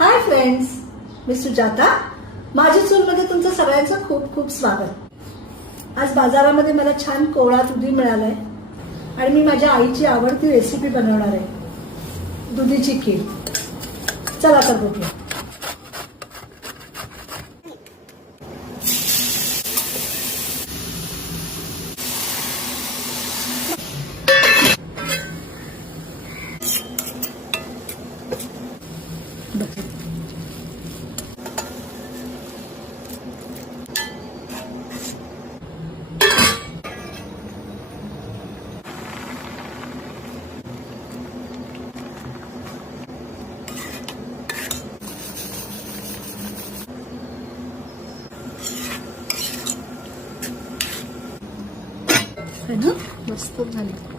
Hi friends, मी सुजाता. माझी चूलमध्ये तुमचं सगळ्यांचं खूप खूप स्वागत. आज बाजारामध्ये मला छान कोवळा दुधी मिळालाय आणि मी माझ्या आईची आवडती रेसिपी बनवणार आहे, दुधीची खीर. चला तर बघूया. है ना, मस्त झाली.